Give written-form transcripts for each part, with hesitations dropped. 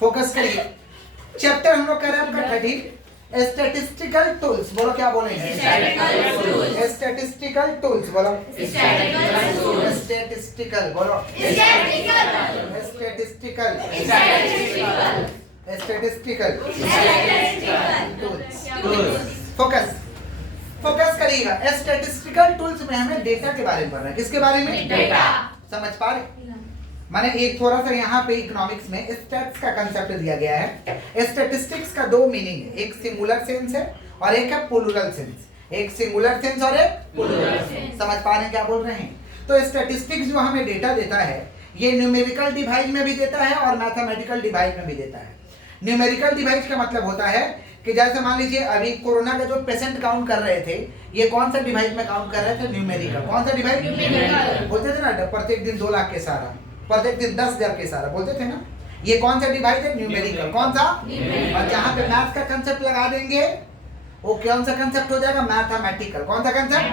Focus करिए। Chapter हम लोग कर रहे हैं आपका 13 स्टैटिस्टिकल टूल्स। बोलो क्या बोलेंगे? स्टैटिस्टिकल टूल्स बोलो। स्टैटिस्टिकल बोलो। Statistical tools. फोकस करिएगा। स्टैटिस्टिकल टूल्स में हमें डेटा के बारे में पढ़ना है। किसके बारे में? डेटा। समझ पा रहे? मैंने एक थोड़ा सा यहाँ पे इकोनॉमिक्स में स्टैट्स का कंसेप्ट दिया गया है। स्टैटिस्टिक्स का दो मीनिंग है, एक सिंगुलर सेंस है और एक है प्लूरल सेंस। एक सिंगुलर सेंस और एक प्लूरल सेंस। समझ पा रहे हैं क्या बोल रहे हैं? तो स्टैटिस्टिक्स जो हमें डेटा देता है ये न्यूमेरिकल डिवाइस में भी देता है और मैथमेटिकल डिवाइस में भी देता है। न्यूमेरिकल डिवाइस का मतलब होता है कि जैसे मान लीजिए अभी कोरोना का जो पेशेंट काउंट कर रहे थे, ये कौन सा डिवाइस में काउंट कर रहे थे? न्यूमेरिकल। कौन सा डिवाइस? न्यूमेरिकल। बोलते थे ना प्रत्येक दिन 2 लाख के सारा, प्रत्येक दिन 10,000 के सारा, बोलते थे ना। ये कौन सा डिवाइस है? न्यूमेरिकल। कौन सा? और जहाँ पे मैथ्स का कंसेप्ट लगा देंगे वो कौन सा कंसेप्ट हो जाएगा? मैथमेटिकल। कौन सा कंसेप्ट?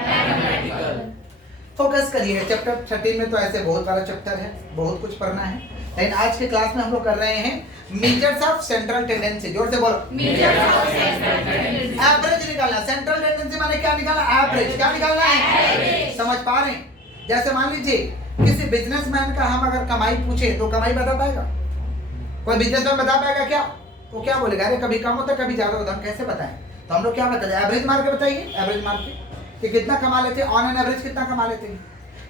फोकस करिए। चैप्टर 13 में तो ऐसे बहुत बड़ा चैप्टर है, बहुत कुछ पढ़ना है, लेकिन आज के क्लास में हम लोग कर रहे हैं मीजर्स ऑफ सेंट्रल टेंडेंसी। जोर से बोलो। एवरेज निकालना। सेंट्रल टेंडेंसी माने क्या निकालना? एवरेज। क्या निकालना है? समझ पा रहे हैं? जैसे मान लीजिए किसी बिजनेसमैन का हम अगर कमाई पूछे तो कमाई बता पाएगा? कोई बिजनेसमैन बता पाएगा क्या? वो क्या बोलेगा? अरे कभी कम होता कभी ज्यादा होता। हम कैसे बताएं? तो हम लोग क्या बताते? एवरेज मार के बताइए। एवरेज मार के कि कितना कमा लेते, ऑन एन एवरेज कितना कमा लेते हैं।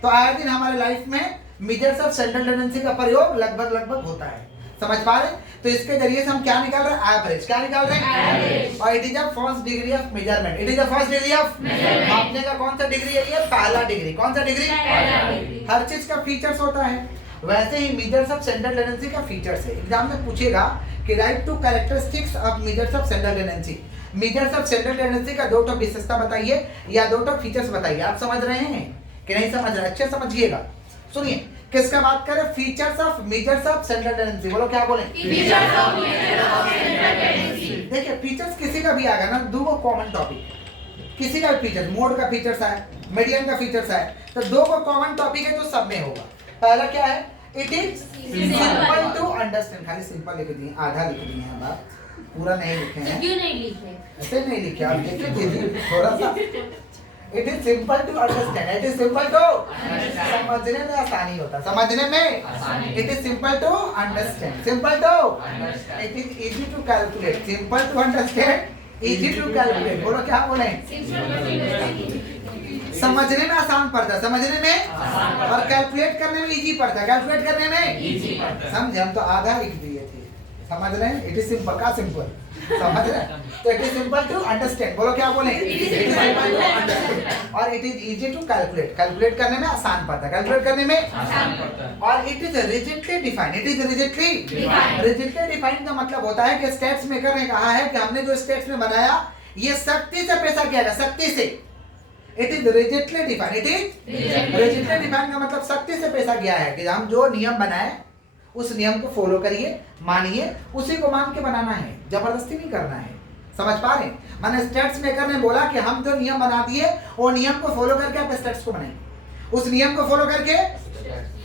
तो आए दिन हमारे लाइफ में मीजर्स ऑफ सेंट्रल टेंडेंसी का प्रयोग लगभग होता है। समझ पा रहे? तो इसके जरिए से हम क्या निकाल रहे हैं? एवरेज। क्या निकाल रहे हैं? और it is a first degree of measurement. It is a first degree of मापने का कौन सा डिग्री है? ये पहला डिग्री। कौन सा डिग्री? हर चीज का फीचर्स होता है, वैसे ही मीजर्स ऑफ सेंट्रल टेंडेंसी का फीचर्स है। एग्जाम में पूछेगा कि right to characteristics of measures of central tendency. Measures of central tendency का 2 विशेषता बताइए या 2 फीचर्स बताइए। आप समझ रहे हैं कि नहीं समझ रहे? अच्छे समझिएगा। सुनिए किसका बात करें? Features of measures of central tendency. बोलो क्या बोले? Features of measures of central tendency. देखिए फीचर्स किसी का भी आएगा ना, 2 कॉमन टॉपिक। किसी का भी फीचर, मोड का फीचर्स है, मीडियन का फीचर्स है, तो 2 कॉमन टॉपिक है जो सब में होगा। पहला क्या है? It is simple to understand. खाली सिंपल लिख दिए, आधा लिख दिए हैं, बात पूरा नहीं लिखे हैं। क्यों नहीं लिखे? ऐसे नहीं लिखे, आप लिख दीजिए थोड़ा सा। It is simple to understand. It is simple to समझने में आसानी होता है। समझने में it is simple to understand. Simple to it is easy to calculate. Simple to understand, easy to calculate. बोलो क्या बोले? समझने में आसान पड़ता है, समझने में, और कैलकुलेट करने में इजी पड़ता है। कैलकुलेट करने में इजी पड़ता है। समझे? हम तो आधा लिख दिए थे। समझ रहे हैं? It is simple. का सिंपल? समझ रहे हैं? तो it is simple to understand. बोलो क्या बोले? It is simple to understand. और it is easy to calculate. Calculate करने में आसान पड़ता है, कैलकुलेट करने में आसान पड़ता है। और it is rigidly defined. It is rigidly defined का मतलब होता है कि स्टेट्स मेकर ने कहा है कि हमने जो स्टेट्स में बनाया ये सख्ती से पेशा किया गया, सख्ती से। It is rigidly defined. It is rigidly defined का मतलब सख्ती से पेशा किया है कि हम जो नियम बनाए उस नियम को फॉलो करिए, मानिए, उसी को मान के बनाना है, जबरदस्ती नहीं करना है। समझ पा रहे? मैंने स्टेट्स मेकर ने बोला कि हम जो नियम बना दिए वो नियम को फॉलो करके आप स्टेट्स को बनाएंगे। उस नियम को फॉलो करके,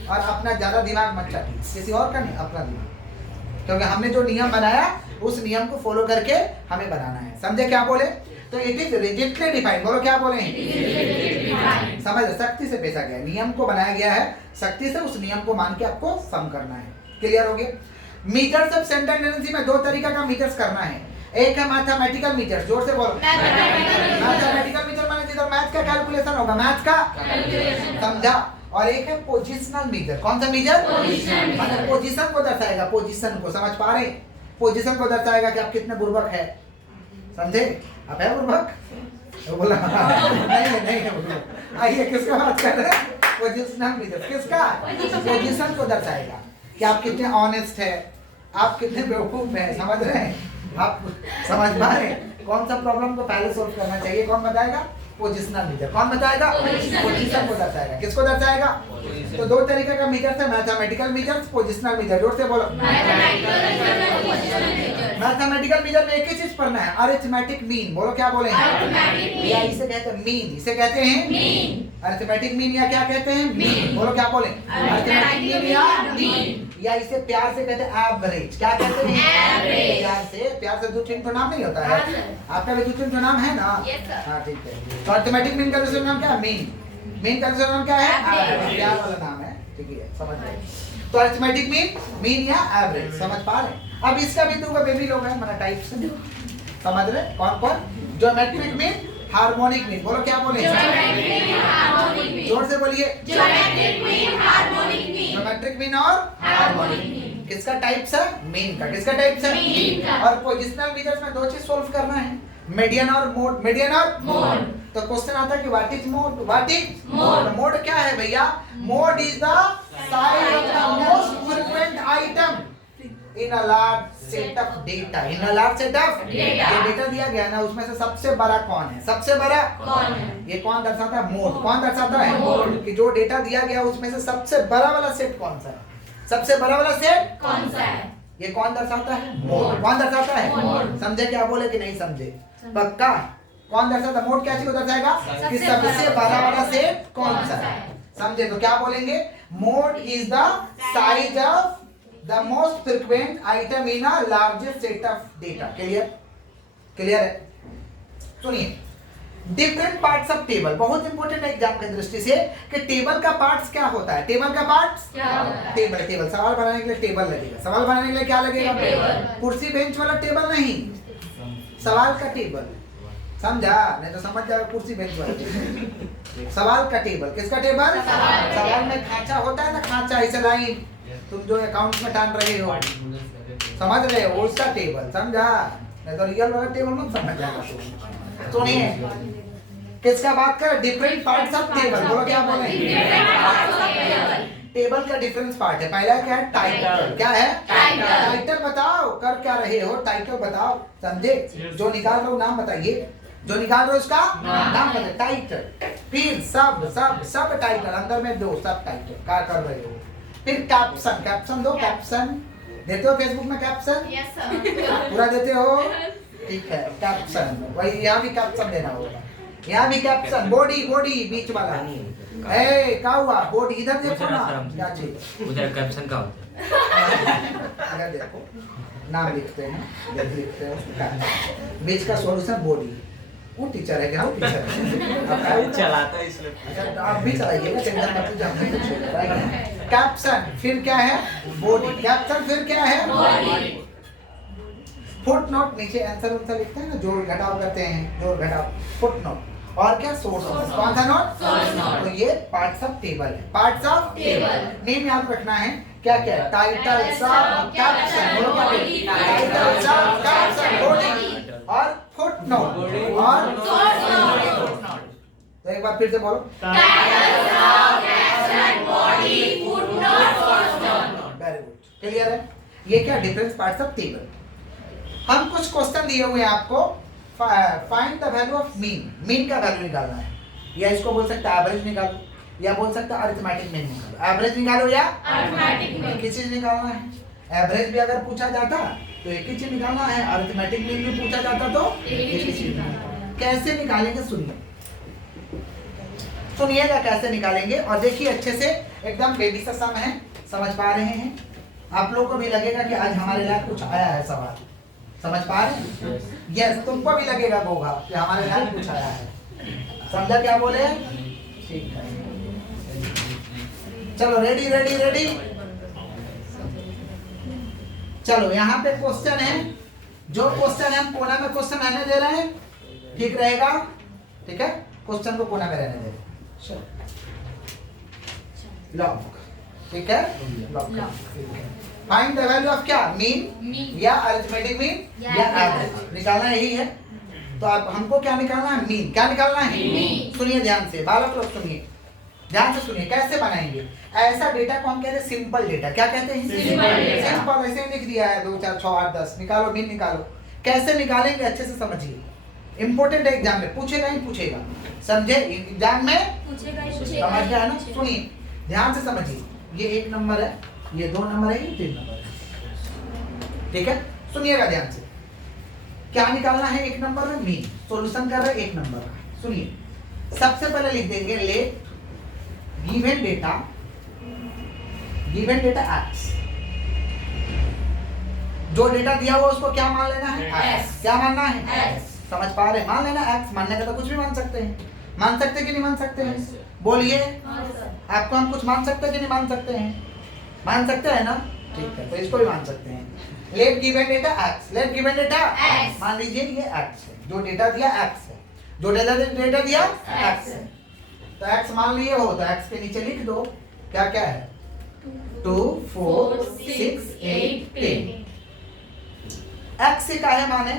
और अपना ज्यादा दिमाग मत चाहिए, किसी और का नहीं, अपना दिमाग, क्योंकि हमने जो नियम बनाया उस नियम को फॉलो करके हमें बनाना है। समझे क्या बोले? तो इट इज रिजिडली डिफाइंड। बोलो क्या बोले? समझ? सख्ती से पेशा गया, नियम को बनाया गया है, सख्ती से उस नियम को मान के आपको सम करना है। क्लियर हो गया? मीजर्स ऑफ सेंट्रल टेंडेंसी में 2 तरीका का मीजर्स करना है। एक है मैथमेटिकल मीजर्स। जोर से बोलो। मैथमेटिकल मीजर माने जिधर मैथ का कैलकुलेशन होगा, मैथ का समझा। और एक है पोजिशनल मीजर। कौन सा मीजर? माने पोजीशन को दर्शाएगा, पोजीशन को। समझ पा रहे? पोजीशन को दर्शाएगा कि आप कितने बुर्बक है। समझे? आप है बुर्बक? तो बोला नहीं है बुर्बक। आइए किसका बात कर रहे हैं? Positional measure. किसका? पोजीशन को दर्शाएगा कि आप कितने ऑनेस्ट है, आप कितने बेवकूफ हैं। समझ रहे हैं? आप समझ पा रहे? कौन सा प्रॉब्लम को पहले सोल्व करना चाहिए, कौन बताएगा? Positional measure. कौन बताएगा? पोजीशन को दर्शाएगा। किसको दर्शाएगा? तो 2 तरीके का मीजर है, मैथमेटिकल मीजर, पोजिशनल मीजर। जोर से बोलो। मैथमेटिकल मीजर में एक ही चीज पढ़ना है, अरिथमेटिक मीन। बोलो क्या बोले? या इसे कहते हैं मीन। इसे कहते हैं मीन। अरिथमेटिक मीन या क्या कहते हैं? मीन। बोलो क्या बोले? अरिथमेटिक मीन या मीन। या इसे प्यार से कहते हैं एवरेज। क्या कहते हैं? एवरेज। प्यार से दो तीन तो नाम नहीं होता है। आपका भी दो तीन तो नाम है ना? हाँ ठीक है। तो अरिथमेटिक मीन का दूसरा नाम क्या है? मीन। मीन का दूसरा नाम क्या है? एवरेज। प्यार वाला नाम है, ठीक है, समझ गए। तो अरिथमेटिक मीन या एवरेज, समझ पा रहे हैं? अब इसका भी दो बेबी लोग हैं मना टाइप से, समझ रहे? कौन कौन? Geometric mean, harmonic mean. बोलो क्या बोले? जोर से बोलिए। ज्योमेट्रिक मीन और हार्मोनिक मीन। किसका टाइप्स है? मीन का। किसका टाइप्स है? मीन का। और पोजिशनल मेजर्स में दो चीज सॉल्व करना है, मीडियन और मोड। मीडियन और मोड। तो क्वेश्चन आता है कि what is mode? What is mode? Mode क्या है भैया? Mode is the size of the most frequent item in a large set of data. In a large set of data. जो data दिया गया ना उसमें से सबसे बड़ा कौन है? सबसे बड़ा कौन है? ये कौन दर्शाता है? मोड। कौन दर्शाता है? मोड। कि जो डेटा दिया गया उसमें से सबसे बड़ा वाला सेट कौन सा है? सबसे बड़ा वाला सेट कौन सा है? ये कौन दर्शाता है? मोड। कौन दर्शाता है? मोड। समझे क्या बोले कि नहीं समझे? पक्का? कौन दर्शाता? मोड क्या चीज को दर्शाएगा? कि सबसे बड़ा वाला सेट कौन सा है। समझे? तो क्या बोलेंगे? Mode is the size of the most frequent item in a largest set of data. Clear? Clear है? सुनिए, डिफरेंट पार्ट्स ऑफ टेबल बहुत इंपॉर्टेंट है एग्जाम की दृष्टि से कि टेबल का पार्ट्स क्या होता है। टेबल का पार्ट्स क्या होता है? टेबल सवाल बनाने के लिए टेबल लगेगा। सवाल बनाने के लिए क्या लगेगा? कुर्सी बेंच वाला टेबल नहीं, सवाल का टेबल। समझा? नहीं तो समझ जाओ कुर्सी बेंच वाला। सवाल का टेबल। किसका टेबल? सवाल में खांचा होता है ना, खांचा ऐसे लाइन तुम जो अकाउंट में टान रहे हो, समझ रहे हो, उसका टेबल। समझा? नहीं तो रियल वाला टेबल मत समझ जाएगा तुम। सुनिए, किसका बात कर? Different parts of table. बोलो क्या बोले? टेबल का डिफरेंट पार्ट है। पहला क्या है? टाइटल। क्या है? टाइटल बताओ, कर क्या रहे हो? टाइटल बताओ। समझे? जो निकाल रहे हो नाम बताइए। जो निकाल रहे हो उसका नाम बताइए। टाइटल। फिर सब टाइटल, अंदर में दो सब टाइटल क्या कर रहे हो। फिर कैप्शन। कैप्शन दो। कैप्शन देते हो फेसबुक में? Caption yes sir. पूरा देते हो? ठीक है, कैप्शन। वही यहाँ भी कैप्शन देना होगा। यहाँ भी कैप्शन। बॉडी बीच वाला। ए क्या हुआ? बॉडी इधर देखो ना, क्या चीज उधर कैप्शन का होता है। इधर देखो, नाम लिखते हैं, इधर लिखते हैं बीच का सॉल्यूशन बॉडी। वो टीचर है क्या? वो टीचर है चलाता है इसलिए। अच्छा तो आप भी चलाइएगा, टेंशन मत लीजिए। कैप्शन फिर क्या है? बॉडी। कैप्शन फिर क्या है? बॉडी। फुट नोट नीचे आंसर लिखते हैं ना, जोड़ घटाव करते हैं, जोड़ घटाव। Foot note. और क्या? Source note. कौन सा नोट? Source note. तो ये पार्ट्स ऑफ टेबल है। पार्ट्स ऑफ टेबल नेम याद रखना है। क्या क्या? टाइटल, सब, कैप्शन। बोलो क्या? टाइटल, सब, कैप्शन, बॉडी और फुट नोट और सोर्स नोट। तो एक बार फिर से बोलो। टाइटल, सब, caption, body, foot note, source note. Very good. Clear है? ये क्या? Different parts of table. हम कुछ क्वेश्चन दिए हुए हैं आपको। Find the value of mean. Mean का वैल्यू निकालना है, या इसको बोल सकते हैं एवरेज निकालो, या बोल सकते हैं अरिथमेटिक मीन निकालो। एवरेज निकालो या अरिथमेटिक मीन, किस चीज निकालना है। एवरेज भी अगर पूछा जाता तो एक ही चीज निकालना है, अरिथमेटिक मीन भी पूछा जाता तो एक ही चीज निकालना। कैसे निकालेंगे सुनिए, सुनिएगा कैसे निकालेंगे। और देखिए अच्छे से, एकदम बेबी सा सम है, समझ पा रहे हैं आप लोगों को भी लगेगा कि आज हमारे लिए कुछ आया है सवाल। समझ पा रहे हैं? यस, तुमको भी लगेगा होगा कि हमारे लिए कुछ आया है। समझा क्या बोले? ठीक है, चलो रेडी रेडी रेडी। चलो यहाँ पे क्वेश्चन है, जो क्वेश्चन है हम कोना में क्वेश्चन रहने दे रहे हैं, ठीक रहेगा? ठीक है, क्वेश्चन को कोना में रहने दे रहे हैं। लॉग, ठीक है, फाइंड द वैल्यू ऑफ क्या? मीन या अरिथमेटिक मीन या एवरेज निकालना यही है। तो आप हमको क्या निकालना है? मीन। क्या निकालना है? सुनिए ध्यान से, बालक लोग सुनिए ध्यान से, सुनिए कैसे बनाएंगे। ऐसा डेटा को हम कहते हैं सिंपल डेटा। क्या कहते हैं? सिंपल। ऐसे लिख दिया है 2 4 6 8 10, निकालो मीन निकालो। कैसे निकालेंगे अच्छे से समझिए, इंपॉर्टेंट है, एग्जाम में पूछेगा ही पूछेगा। समझे? एग्जाम में पूछेगा ही पूछेगा। समझ गया ना? सुनिए ध्यान से समझिए, ये 1 नंबर है, ये 2 नंबर है, ये 3 नंबर है। ठीक है, सुनिएगा ध्यान से। क्या निकालना है? 1 नंबर में मीन, सॉल्यूशन कर रहे हैं 1 नंबर का। सुनिए, सबसे पहले लिख देंगे लेट गिवन डेटा x जो डेटा दिया हुआ उसको क्या मान लेना है? X। क्या मानना है? X। समझ पा रहे? मान लेना x। मानने का तो कुछ भी मान सकते हैं। मान सकते कि नहीं मान सकते हैं? बोलिए, आपको हम कुछ मान सकते हैं कि नहीं मान सकते हैं? मान सकते हैं ना? ठीक है, तो इसको भी मान सकते हैं। Let given data x, let given data X। मान लीजिए ये x है, जो डेटा दिया x है, जो डेटा दिया x है। तो x मान लिए हो तो x के नीचे लिख दो क्या क्या है? 2 4 6 8 10। x से काहे माने?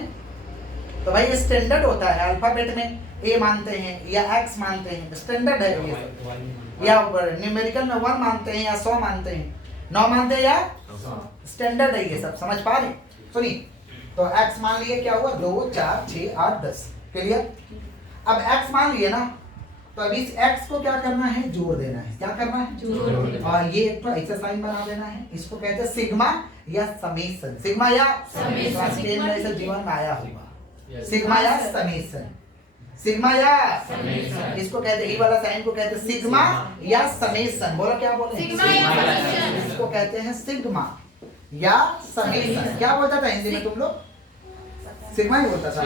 तो भाई स्टैंडर्ड होता है अल्फाबेट में, a मानते हैं या x मानते हैं, स्टैंडर्ड है ये सब। या न्यूमेरिकल में 1 मानते हैं या 100 मानते हैं, 9 मानते हैं या स्टैंडर्ड है ये सब। समझ पा रहे? सुनिए, तो x मान लिए क्या हुआ? 2 4 6 8 10। क्लियर? अब x मान लिए ना, तो अब इस x को क्या करना है? जोड़ देना है। क्या करना है? जोड़ देना। और ये एक तो ऐसा साइन बना देना है। इसको कहते हैं सिग्मा या समेशन। सिग्मा या समेशन। क्लास 10 में ऐसा जीवन में आया होगा। सिग्मा या समेशन, सिग्मा या समेशन। इसको कहते हैं, ई वाला साइन को कहते हैं सिग्मा या समेशन। बोलो क्या बोले? सिग्मा या समेशन। इसको कहते हैं सिग्मा या समेशन। क्या बोलता था हिंदी में तुम लोग? सिग्मा ही बोलता था।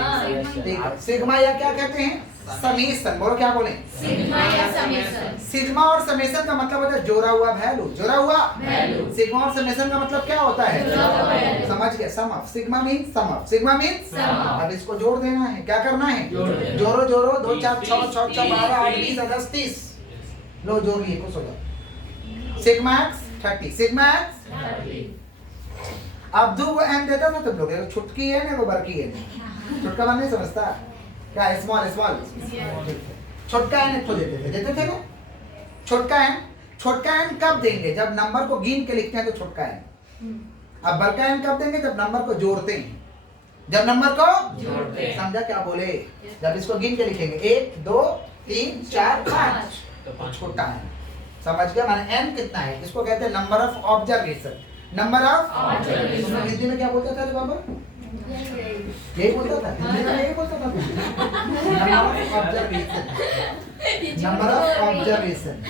ठीक है, सिग्मा या क्या कहते हैं? समेशन। बोलो क्या बोले? सिग्मा या समेशन। सिग्मा और समेशन का मतलब होता है जोड़ा हुआ वैल्यू। जोड़ा हुआ वैल्यू। सिग्मा और समेशन का मतलब क्या होता है? जोड़ा हुआ वैल्यू। समझ गए? Sum of. Sigma mean sum of, sigma mean sum of. अब इसको जोड़ देना है। क्या करना है? जोड़ देना। जोड़ो जोड़ो, 2 4 6 6 6 12 8 20 10 30। लो जोड़ लिए, खुश हो जाओ। Sigma x 30, sigma x. अब दो एन देता था तुम लोग, एक छुटकी है ना, वो बड़की है। छुटका मन नहीं समझता क्या? Small small. छोटका एन एक देते थे ना। छोटका एन कब देंगे? जब नंबर को गिन के लिखते हैं तो छोटका एन। अब बड़का एन कब देंगे? जब नंबर को जोड़ते हैं। जब नंबर को जोड़ते हैं। समझा क्या बोले? जब इसको गिन के लिखेंगे 1 2 3 4 5 तो छोटा है। समझ गया? माने एन कितना है? इसको कहते हैं number of observation. Number of observation. Hindi में क्या बोलता था रे बाबा? यही बोलता था हिंदी में, यही बोलता था। Number of observation, number of observation.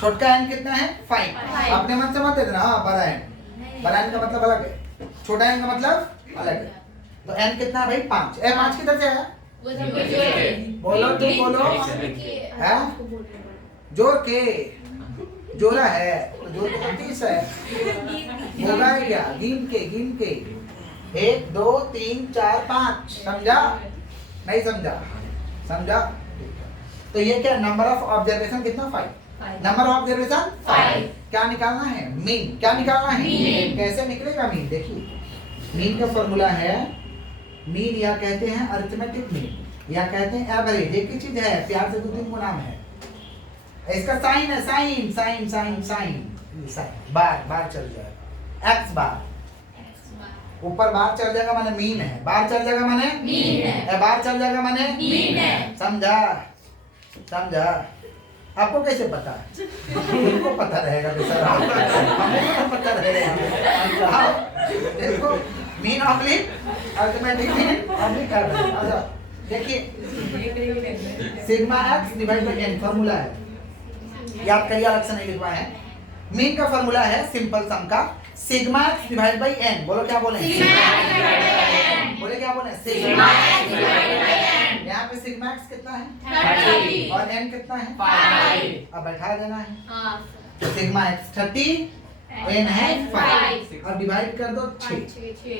छोटका एन कितना है? 5। अपने मन से मत देना। हाँ, बड़ा एन, बड़ा एन का मतलब अलग है, छोटा एन का मतलब अलग है। तो एन कितना है भाई? 5। ए 5 किधर से आया? बोलो तुम बोलो। है जोड़ के, जोड़ा है तो जोड़ 30 है। होगा क्या? गिन के 1 2 3 4 5। समझा? नहीं समझा? समझा? तो ये क्या? नंबर ऑफ ऑब्जर्वेशन कितना? 5। Number of observation 5। क्या निकालना है? मीन। क्या निकालना है? मीन। कैसे निकलेगा मीन? देखिए, मीन का फॉर्मूला है, मीन या कहते हैं अरिथमेटिक मीन, या कहते हैं एवरेज। एक ही चीज है, प्यार से 2-3 को नाम है। इसका साइन है, साइन साइन साइन साइन। बार चल जाएगा, एक्स बार। ऊपर बार चल जाएगा माने मीन है, बार चल जाएगा माने मीन है, बार चल जाएगा माने मीन है। समझा? समझा? आपको कैसे पता? तुमको पता रहेगा बेचारा, हमें पता रहेगा। हाँ, देखो mean oblique arithmetic mean oblique average. अच्छा देखिए, sigma x divide by n formula है, याद करिए, अलग से नहीं लिखवाए हैं। मीन का फॉर्मूला है सिंपल सम का, sigma x divide by n. बोलो क्या बोले? बोले क्या बोले? Sigma x divide by n. यहाँ पे सिग्मा एक्स कितना है? 30 और एन कितना है? 5। अब बैठा देना है। हाँ, सिग्मा एक्स 30, एन है 5 और डिवाइड कर दो 6।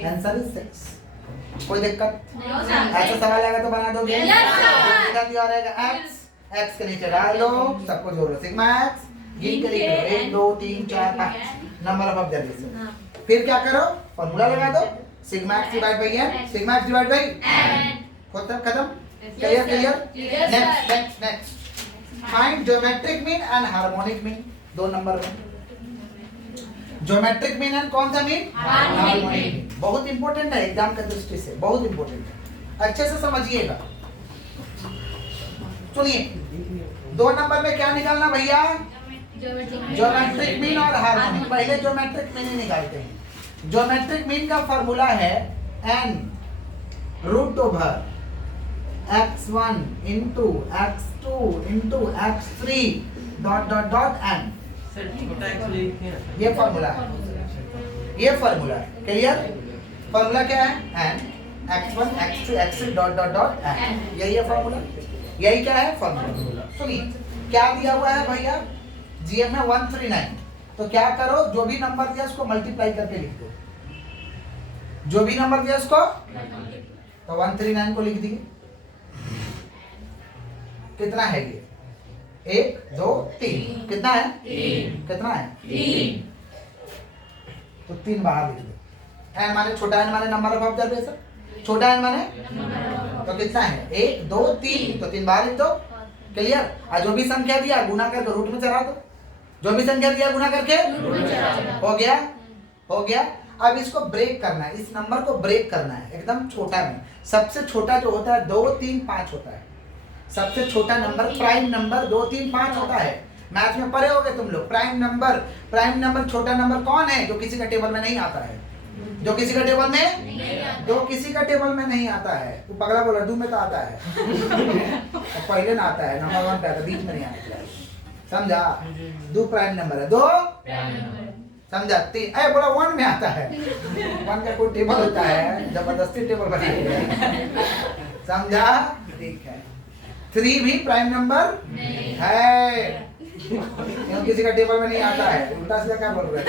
Answer is 6। कोई दिक्कत? ऐसा सवाल आएगा तो बना दोगे? कितना दिया रहेगा? एक्स, एक्स के नीचे डाल दो, सबको जोड़ लो। सिग्मा एक्स गिन के लिख लो, 1 2 3 4 5 नंबर ऑफ ऑब्जर्वेशन। फिर क्या करो? फॉर्मूला लगा दो, sigma x divide by n, sigma x divide by n. खत्म। Clear? Next find geometric mean and harmonic mean. 2 number में ज्योमेट्रिक मीन एंड कौन सा मीन? Harmonic mean. बहुत इंपॉर्टेंट है एग्जाम की दृष्टि से, बहुत इंपॉर्टेंट है, अच्छे से समझिएगा। सुनिए, 2 नंबर में क्या निकालना भैया? ज्योमेट्रिक मीन और हार्मोनिक। पहले ज्योमेट्रिक मीन ही निकालते हैं। ज्योमेट्रिक मीन का फॉर्मूला है n root over x1 into x2 into x3 dot dot dot n। ये फॉर्मूला है। ये फॉर्मूला है, क्लियर? फॉर्मूला क्या है? N x1 x2 x3 dot dot dot एन, यही है फॉर्मूला। यही क्या है? फॉर्मूला। सुनिए क्या दिया हुआ है भैया, जीएम में 139। तो क्या करो, जो भी नंबर दिया उसको मल्टीप्लाई करके लिख दो, जो भी नंबर दिया उसको। तो 139 को लिख दिए, कितना है ये? 1 2 3, कितना है? 3, कितना है? 3, तो 3 बाहर लिख दो। एन माने छोटा एन माने नंबर ऑफ ऑब्जर्वेशन, छोटा एन माने तो कितना है? 1 2 3, तो 3 बाहर लिख दो, क्लियर? और जो भी संख्या दिया गुना करके रूट में चढ़ा दो, जो भी संख्या दिया गुना करके हो गया, हो गया। अब इसको ब्रेक करना है, इस नंबर को ब्रेक करना है एकदम छोटा में। सबसे छोटा जो होता है 2 3 5 होता है, सबसे छोटा नंबर प्राइम नंबर 2 3 5 होता है। मैथ में पढ़े होगे तुम लोग, प्राइम नंबर छोटा नंबर कौन है? जो किसी का टेबल में नहीं आता है, जो किसी का टेबल में जो किसी का टेबल में नहीं आता है। तू पगला बोला, 2 में तो आता है पहले ना आता है, नंबर 1 पे आता है, बीच में नहीं आता है, समझा? 2 प्राइम नंबर है, 2 समझा, 3 ए बोला 1 में आता है। 1 का कोई टेबल होता है, जबरदस्ती टेबल बनाया समझा? ठीक है। 3 भी प्राइम नंबर है, किसी का टेबल में नहीं आता है। उल्टा सीधा क्या बोल रहे हैं?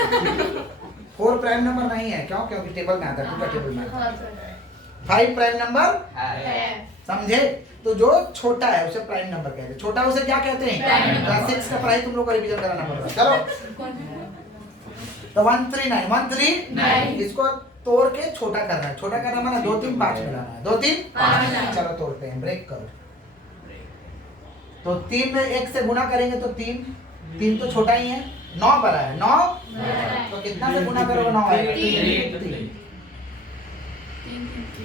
4 प्राइम नंबर नहीं है, क्यों? क्योंकि टेबल में आता है, 2 का टेबल में आता है। 5 प्राइम नंबर है, समझे? तो जो छोटा है उसे प्राइम नंबर कहते हैं, छोटा उसे क्या कहते हैं? क्लास 6 का पढ़ाई तुम लोग को रिवीजन कराना पड़ेगा। चलो तो 139 इसको तोड़ के छोटा करना है, छोटा करना माना 2 3 5 मिलाना है, 2 3 5। चलो तोड़ते हैं, ब्रेक करो। तो 3 में 1 से गुना करेंगे तो 3 तो छोटा ही है, 9 बड़ा है, 9 तो कितना से गुना करोगे? 9 आएगा, 3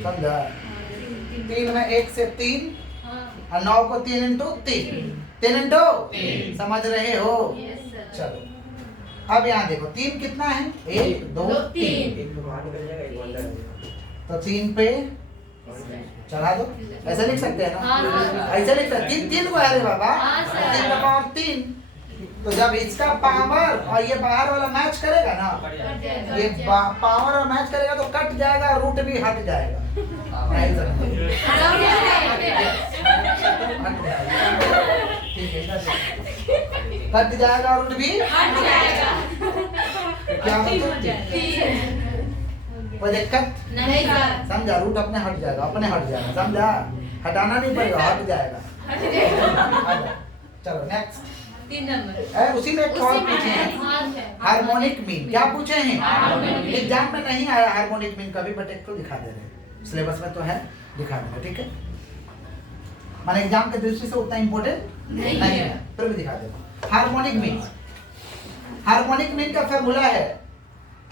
समझा? 3 में 1 से 3 और 9 को 3 इंटू 3 समझ रहे हो? चलो अब यहाँ देखो 3 कितना है? 1 2 3, तो 3 पे चढ़ा दो, ऐसे लिख सकते हैं ना? ऐसे लिख सकते हैं, 3 को है रे बाबा, 3 का पावर 3। तो जब इसका पावर और ये बाहर वाला मैच करेगा ना, ये पावर और मैच करेगा तो कट जाएगा, रूट भी हट जाएगा। कट जाएगा और रूट भी क्या मतलब? कोई दिक्कत नहीं सर, समझा? रूट अपने हट जाएगा, समझा? हटाना नहीं पड़ेगा, हट जाएगा। चलो नेक्स्ट 3 नंबर उसी में एक और पूछे हैं, हार्मोनिक मीन। क्या पूछे हैं? एग्जाम में नहीं आया हार्मोनिक मीन कभी, बट एक तो दिखा दे रहे हैं, सिलेबस में तो है, दिखा दे रहे, ठीक है? माने एग्जाम के दृष्टि से उतना इम्पोर्टेंट नहीं है, फिर भी दिखा दे। हार्मोनिक मीन का फॉर्मूला है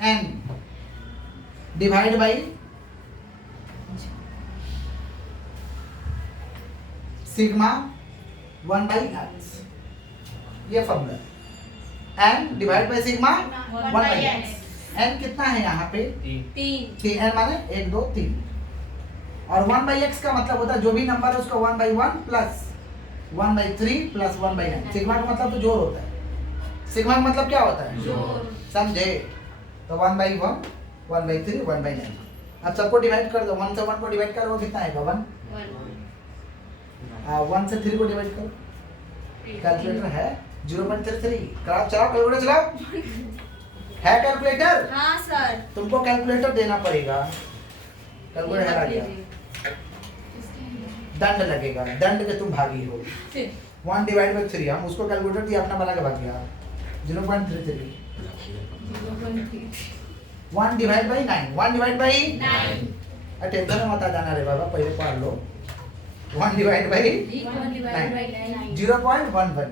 n divide by sigma 1/x, ये formula. n divide by sigma 1/x। n कितना है यहाँ पे? 3 n माने 1 2 3 और 1/x का मतलब होता है जो भी नंबर है उसका 1/1 प्लस 1/3 प्लस 1/9। सिग्मा का मतलब तो जोड़ होता है, सिग्मा का मतलब क्या होता है? जोड़, समझे? तो 1/1 1/3 1/9। अब सबको डिवाइड कर दो, 1 से 1 को डिवाइड करो, कितना आएगा? 1 1 से 3 को डिवाइड करो, कैलकुलेटर है 0.33, चलाओ कैलकुलेटर चलाओ। है कैलकुलेटर? हाँ सर, तुमको कैलकुलेटर देना पड़ेगा, कैलकुलेटर हरा गया, दंड लगेगा, दंड के तुम भागी हो। 1 डिवाइड बाई 3, हम उसको कैलकुलेटर दिया, अपना बना के भाग गया 0.33। 1 divide by 9, 1 divide by 9। Tension में मत आ जाना रे बाबा, पहले पढ़ लो। 1 डिवाइड बाई 0.11,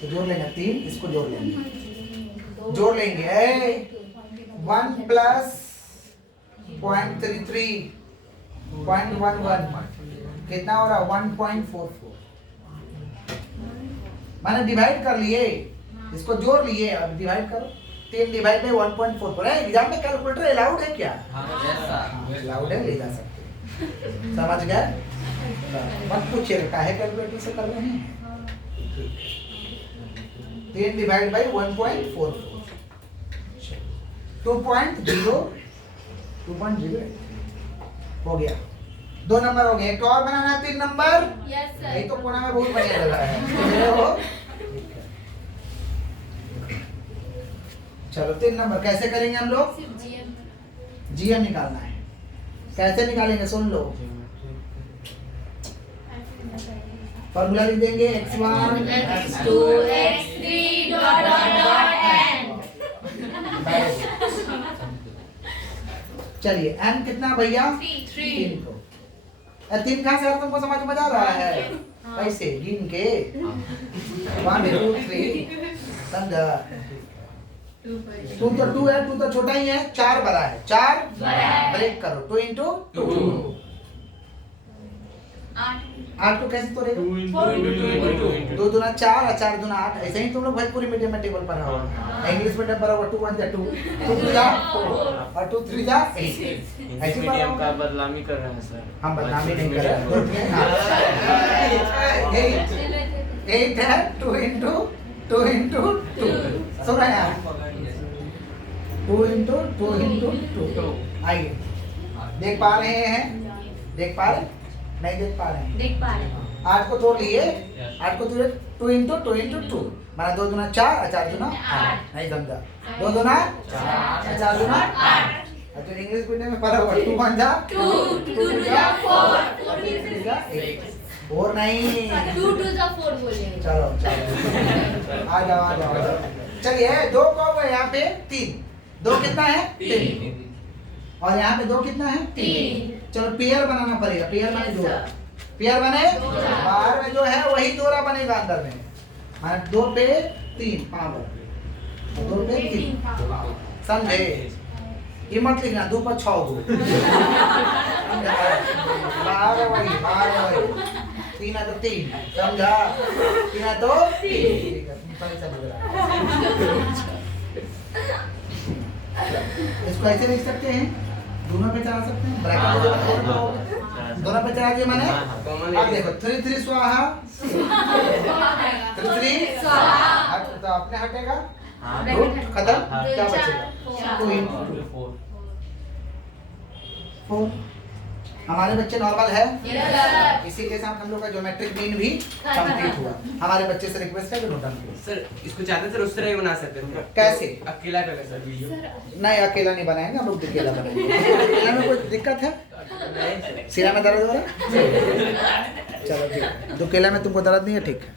तो जोड़ लेंगे 3, इसको जोड़ लेंगे 1 प्लस 0.33 0.11 कितना हो रहा? 1.44। मैंने डिवाइड कर लिए, इसको जोड़ लिए, अब डिवाइड करो। 3 डिवाइड बाई 1.44 है। एग्जाम में कैलकुलेटर अलाउड है क्या? अलाउड है, ले जा सकते हैं, समझ गए? मत पूछिएगा काहे कैलकुलेटर से कर रहे हैं। 3 डिवाइड बाई 1.44 2.0 हो गया। 2 नंबर हो गए। एक और बनाना है 3 नंबर। Yes sir. यही तो कोना में बहुत बढ़िया लग रहा है। हो? चलो 3 नंबर कैसे करेंगे हम लोग? सिर्फ जीएम। जीएम निकालना है। कैसे निकालेंगे सुन लो। फॉर्मूला लिख देंगे x1 x2 x3 dot dot dot n। चलिए n कितना भैया? 3 को। 3 कहाँ से आ रहा तुमको समझ में आ रहा है? कैसे गिन के 1 2 3 समझा? 2 तो 2 है, 2 तो छोटा ही है, 4 बड़ा है, 4 ब्रेक करो 2 into 2 8 को कैसे तोड़ेगा? 2 दूना 4 और 4 दूना 8। ऐसे ही तुम लोग भोजपुरी मीडियम में टेबल पढ़ा होगा। इंग्लिश मीडियम पढ़ा होगा 2 1 जा 2 2 2 जा 4 और 2 3 जा 8। ऐसे मीडियम का बदनामी कर रहे हैं सर। हम बदनामी नहीं कर रहे हैं। 8 है 2 into 2 into 2 सुन रहे हैं? 2 into 2 into 2 आइए देख पा रहे हैं? देख पा रहे? नहीं देख पा रहे हैं? देख पा रहे हैं। 8 को तोड़ लिए। 8 को तोड़े 2 into 2 into 2 माना 2 दूना 4 और 4 दूना 8। नहीं समझा? 2 दूना 4 4 दूना 8। तो इंग्लिश मीडियम में पढ़ा हुआ 2 1 जा 2 2 जा 4 और 3 जा 8 और नहीं 2 2 जा 4 बोलेंगे। चलो चलो आ जाओ आ जाओ। चलिए 2 को हुए यहाँ पे 3। 2 कितना है? 3 और यहाँ पे 2 कितना है? 3। चलो पेयर बनाना पड़ेगा। पेयर माने Yes, जोड़ा। sir. पेयर बने जोड़ा। बाहर में जो है वही जोड़ा बनेगा अंदर में। माने 2 पे 3 पावर 2 पे 3 समझे? ये मत लिखना 2 पर 6 गो बाहर है वही 3 है तो 3 समझा? 3 है तो 3 ठीक है सही समझ रहा है। इसको ऐसे लिख सकते हैं, दोनों पे चला सकते हैं। ब्रैकेट में जो दोनों पे चला दिए मैंने। अब देखो 3 3 स्वाहा 3 3 स्वाहा। हट तो अपने हटेगा हाँ। रूट खत्म। हाँ। क्या बचेगा? 2 into 4। हमारे बच्चे नॉर्मल है। Yes sir. इसी के साथ हम लोग का ज्योमेट्रिक मीन भी कंप्लीट हुआ। हमारे बच्चे से रिक्वेस्ट है कि नोट डाउन करो। सर इसको चाहते सर उस तरह ही बना सकते थे। कैसे? अकेला करके सर वीडियो। नहीं अकेला नहीं बनाएंगे हम लोग, अकेला बनाएंगे। अकेला में कोई दिक्कत है? सिरा में दर्द हो रहा है? चलो ठीक है, दो केला में तुमको दर्द नहीं है, ठीक है।